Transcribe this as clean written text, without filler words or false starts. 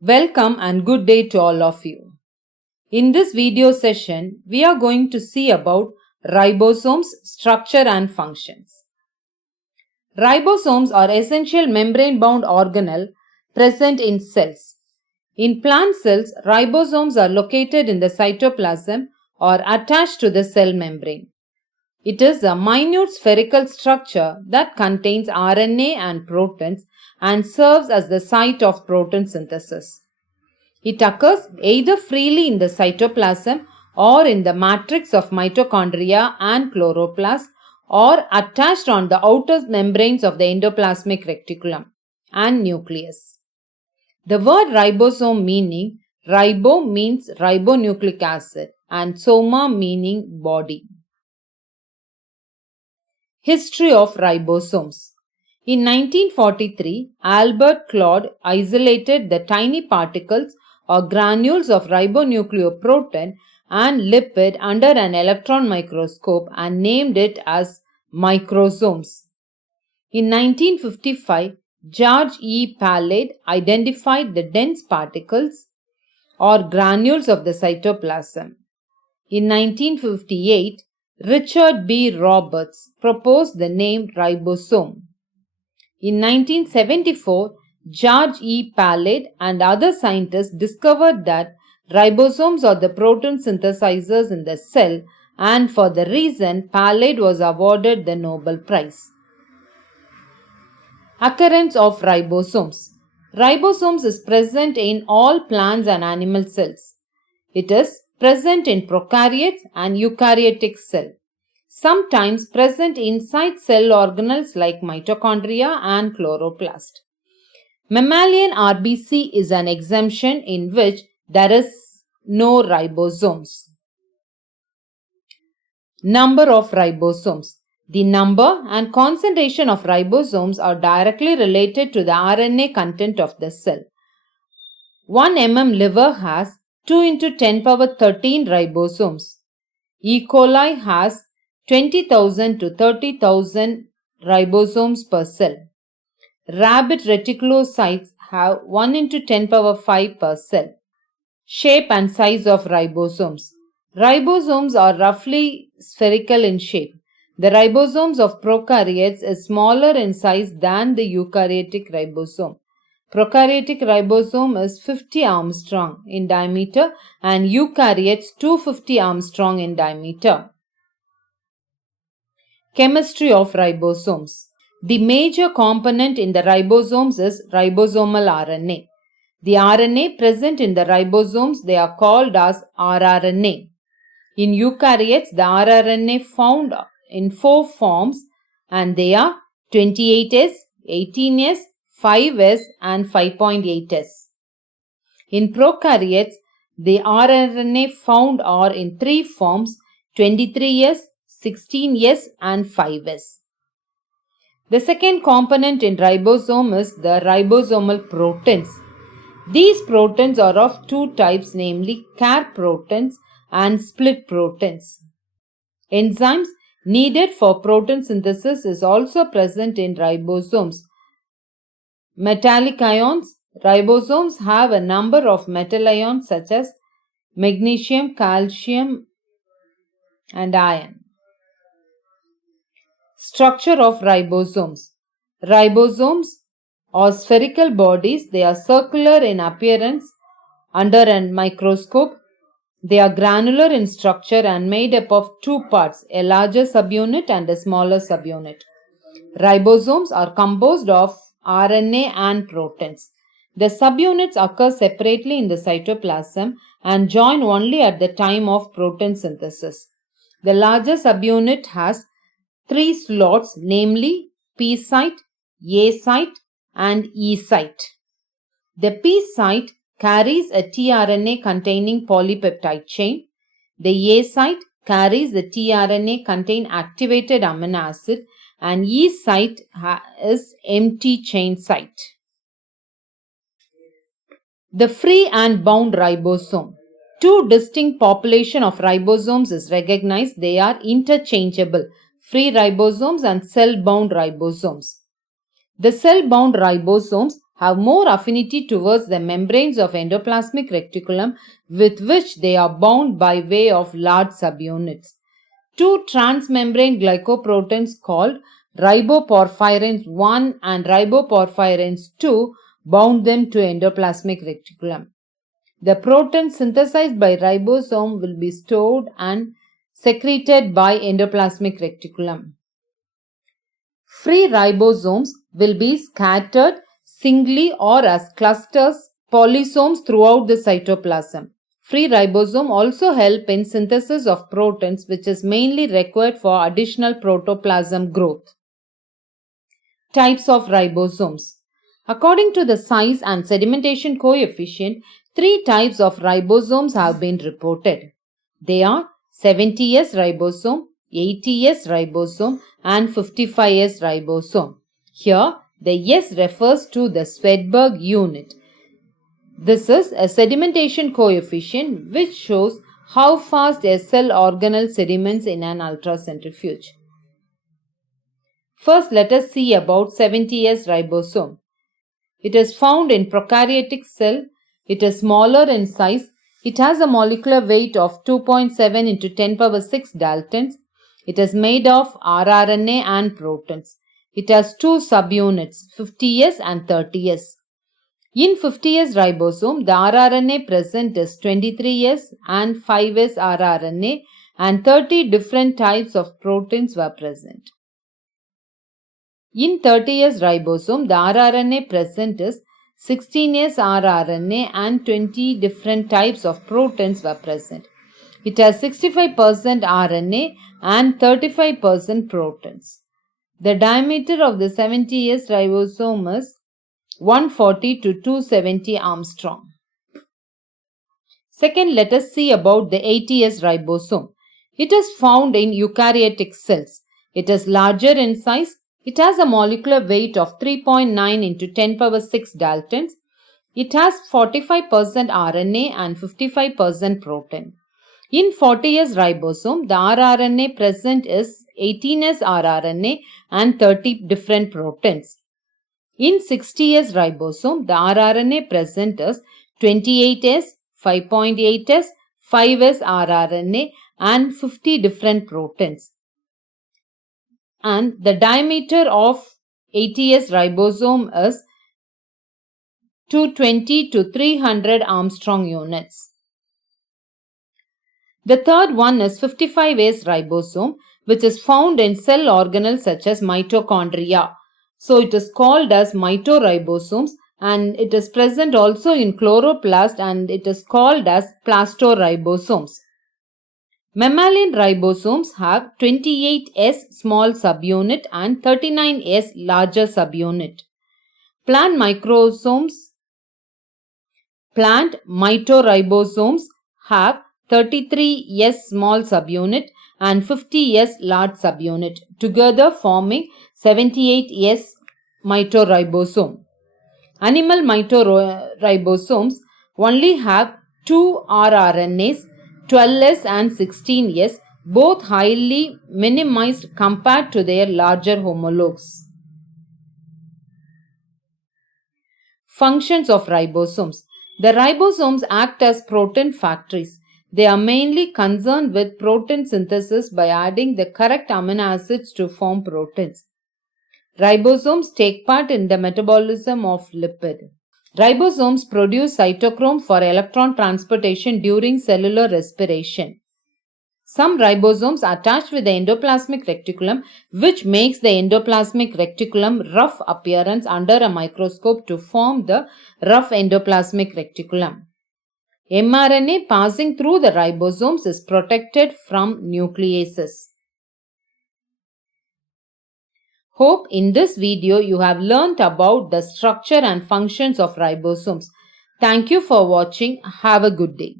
Welcome and good day to all of you. In this video session, we are going to see about ribosomes, structure and functions. Ribosomes are essential membrane-bound organelles present in cells. In plant cells, ribosomes are located in the cytoplasm or attached to the cell membrane. It is a minute spherical structure that contains RNA and proteins and serves as the site of protein synthesis. It occurs either freely in the cytoplasm or in the matrix of mitochondria and chloroplast or attached on the outer membranes of the endoplasmic reticulum and nucleus. The word ribosome meaning ribo means ribonucleic acid and soma meaning body. History of ribosomes. In 1943, Albert Claude isolated the tiny particles or granules of ribonucleoprotein and lipid under an electron microscope and named it as microsomes. In 1955, George E. Palade identified the dense particles or granules of the cytoplasm. In 1958, Richard B. Roberts proposed the name ribosome. In 1974, George E. Palade and other scientists discovered that ribosomes are the protein synthesizers in the cell, and for the reason Palade was awarded the Nobel Prize. Occurrence of ribosomes. Ribosomes is present in all plants and animal cells. It is present in prokaryotes and eukaryotic cells. Sometimes present inside cell organelles like mitochondria and chloroplast. Mammalian RBC is an exemption in which there is no ribosomes. Number of ribosomes. The number and concentration of ribosomes are directly related to the RNA content of the cell. 1 mm liver has 2 into 10 power 13 ribosomes. E. coli has 20,000 to 30,000 ribosomes per cell. Rabbit reticulocytes have 1 into 10 power 5 per cell. Shape and size of ribosomes. Ribosomes are roughly spherical in shape. The ribosomes of prokaryotes is smaller in size than the eukaryotic ribosome. Prokaryotic ribosome is 50 Armstrong in diameter and eukaryotes 250 Armstrong in diameter. Chemistry of ribosomes. The major component in the ribosomes is ribosomal RNA. The RNA present in the ribosomes, they are called as rRNA. In eukaryotes, the rRNA found in 4 forms and they are 28S, 18S, 5S and 5.8S. In prokaryotes, the rRNA found are in 3 forms 23S, 16S and 5S. The second component in ribosome is the ribosomal proteins. These proteins are of 2 types, namely CAR proteins and split proteins. Enzymes needed for protein synthesis is also present in ribosomes. Metallic ions. Ribosomes have a number of metal ions such as magnesium, calcium and iron. Structure of ribosomes. Ribosomes are spherical bodies. They are circular in appearance under a microscope. They are granular in structure and made up of 2 parts, a larger subunit and a smaller subunit. Ribosomes are composed of RNA and proteins. The subunits occur separately in the cytoplasm and join only at the time of protein synthesis. The larger subunit has 3 slots, namely P site, A site and E site. The P site carries a tRNA containing polypeptide chain. The A site carries the tRNA containing activated amino acid and E site is empty chain site. The free and bound ribosome. 2 distinct populations of ribosomes is recognized. They are interchangeable. Free ribosomes and cell-bound ribosomes. The cell-bound ribosomes have more affinity towards the membranes of endoplasmic reticulum with which they are bound by way of large subunits. Two transmembrane glycoproteins called riboporphyrins 1 and riboporphyrins 2 bound them to endoplasmic reticulum. The protein synthesized by ribosome will be stored and secreted by endoplasmic reticulum. Free ribosomes will be scattered singly or as clusters, polysomes throughout the cytoplasm. Free ribosome also help in synthesis of proteins, which is mainly required for additional protoplasm growth. Types of ribosomes. According to the size and sedimentation coefficient, 3 types of ribosomes have been reported. They are 70S ribosome, 80S ribosome and 55S ribosome. Here, the S refers to the Swedberg unit. This is a sedimentation coefficient which shows how fast a cell organelle sediments in an ultracentrifuge. First, let us see about 70S ribosome. It is found in prokaryotic cell. It is smaller in size. It has a molecular weight of 2.7 into 10 power 6 Daltons. It is made of rRNA and proteins. It has two subunits, 50S and 30S. In 50S ribosome, the rRNA present is 23S and 5S rRNA and 30 different types of proteins were present. In 30S ribosome, the rRNA present is 16S rRNA and 20 different types of proteins were present. It has 65% RNA and 35% proteins. The diameter of the 70S ribosome is 140 to 270 Armstrong. Second, let us see about the 80S ribosome. It is found in eukaryotic cells. It is larger in size. It has a molecular weight of 3.9 into 10 power 6 Daltons. It has 45% RNA and 55% protein. In 40S ribosome, the rRNA present is 18S rRNA and 30 different proteins. In 60S ribosome, the rRNA present is 28S, 5.8S, 5S rRNA and 50 different proteins. And the diameter of 80S ribosome is 220 to 300 Armstrong units. The third one is 55S ribosome, which is found in cell organelles such as mitochondria. So it is called as mitoribosomes and it is present also in chloroplast and it is called as plastoribosomes. Mammalian ribosomes have 28S small subunit and 39S larger subunit. Plant mitoribosomes have 33S small subunit and 50S large subunit, together forming 78S mitoribosome. Animal mitoribosomes only have two rRNAs, 12S and 16S, both highly minimized compared to their larger homologues. Functions of ribosomes. The ribosomes act as protein factories. They are mainly concerned with protein synthesis by adding the correct amino acids to form proteins. Ribosomes take part in the metabolism of lipid. Ribosomes produce cytochrome for electron transportation during cellular respiration. Some ribosomes are attached with the endoplasmic reticulum, which makes the endoplasmic reticulum rough appearance under a microscope to form the rough endoplasmic reticulum. mRNA passing through the ribosomes is protected from nucleases. Hope in this video you have learnt about the structure and functions of ribosomes. Thank you for watching. Have a good day.